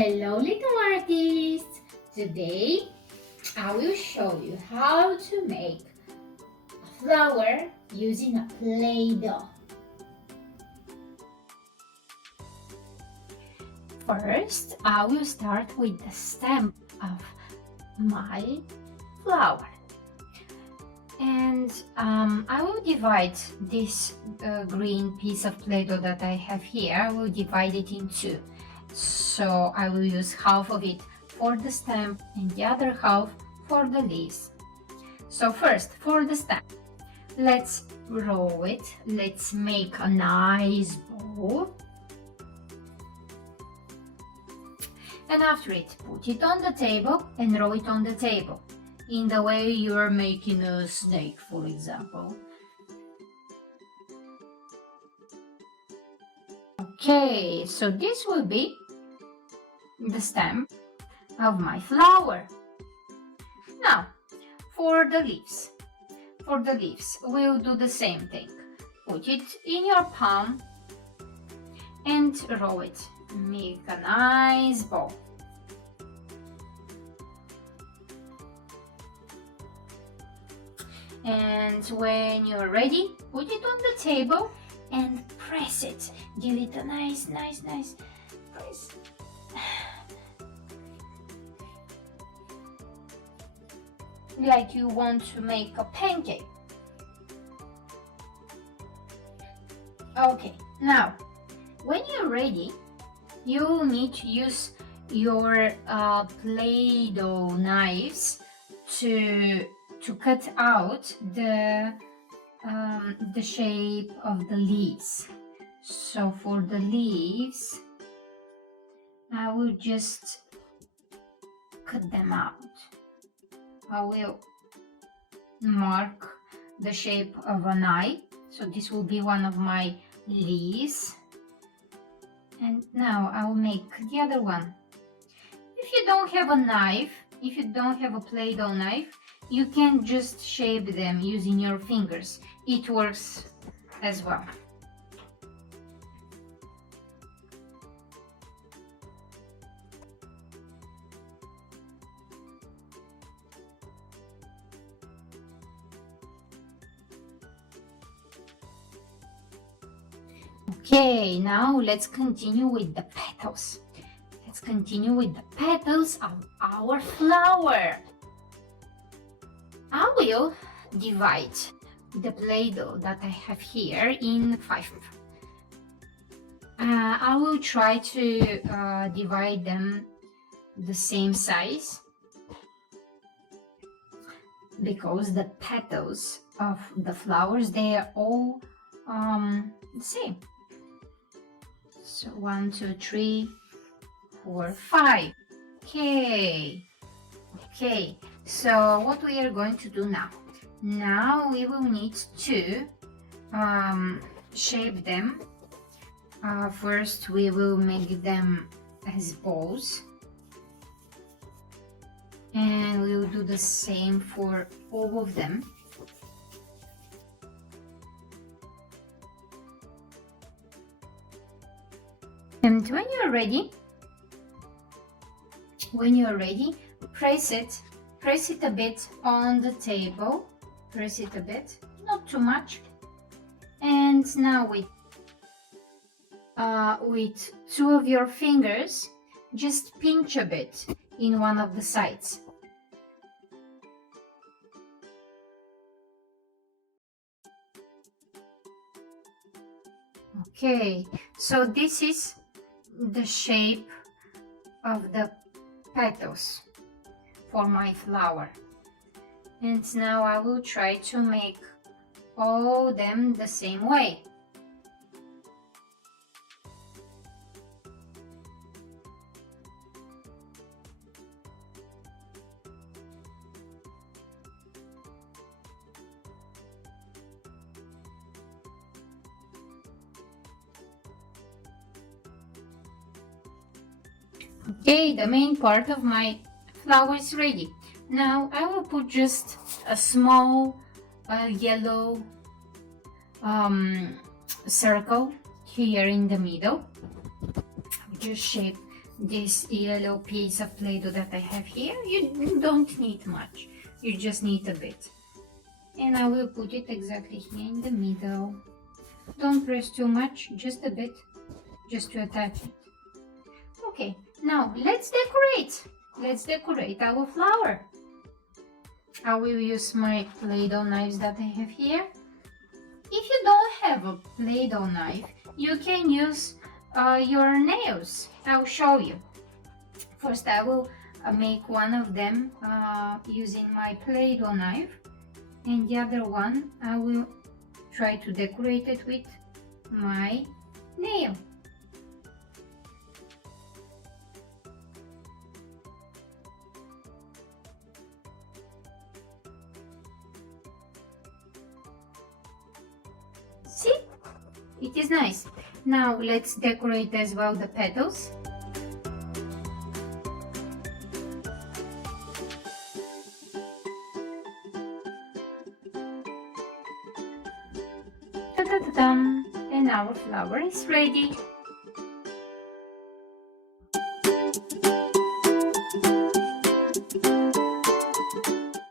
Hello little artists! Today I will show you how to make a flower using a Play-Doh. First, I will start with the stem of my flower. And I will divide this green piece of Play-Doh that I have here. I will divide it in two. So I will use half of it for the stem and the other half for the leaves. So first, for the stem, let's roll it. Let's make a nice bow. And after it, put it on the table and roll it on the table, in the way you're making a snake, for example. Okay, so this will be the stem of my flower. Now, for the leaves. For the leaves, we'll do the same thing. Put it in your palm and roll it. Make a nice ball. And when you're ready, put it on the table and press it. Give it a nice press. Like you want to make a pancake. Okay, now when you're ready, you need to use your Play-Doh knives to cut out the shape of the leaves. So for the leaves, I will just cut them out. I will mark the shape of an eye. So this will be one of my leaves. And now I will make the other one. If you don't have a knife, if you don't have a Play-Doh knife, you can just shape them using your fingers. It works as well. Okay, now let's continue with the petals. Let's continue with the petals of our flower. I will divide the Play-Doh that I have here in 5. I will try to divide them the same size, because the petals of the flowers, they are all the same. So 1, 2, 3, 4, 5. Okay. So what we are going to do now? Now we will need to shape them. First we will make them as balls. And we will do the same for all of them. And when you're ready, press it a bit on the table. Press it a bit, not too much. And now with 2 of your fingers, just pinch a bit in one of the sides. Okay, so this is the shape of the petals for my flower. And now I will try to make all of them the same way. Okay, the main part of my flower is ready. Now I will put just a small yellow circle here in the middle. Just shape this yellow piece of Play-Doh that I have here. You don't need much, you just need a bit. And I will put it exactly here in the middle. Don't press too much, just a bit, just to attach it. Okay, now let's decorate. Let's decorate our flower. I will use my Play-Doh knives that I have here. If you don't have a Play-Doh knife, you can use your nails. I'll show you. First, I will make one of them using my Play-Doh knife, and the other one I will try to decorate it with my nail. See? It is nice. Now let's decorate as well the petals. Ta-da-da-dum! And our flower is ready.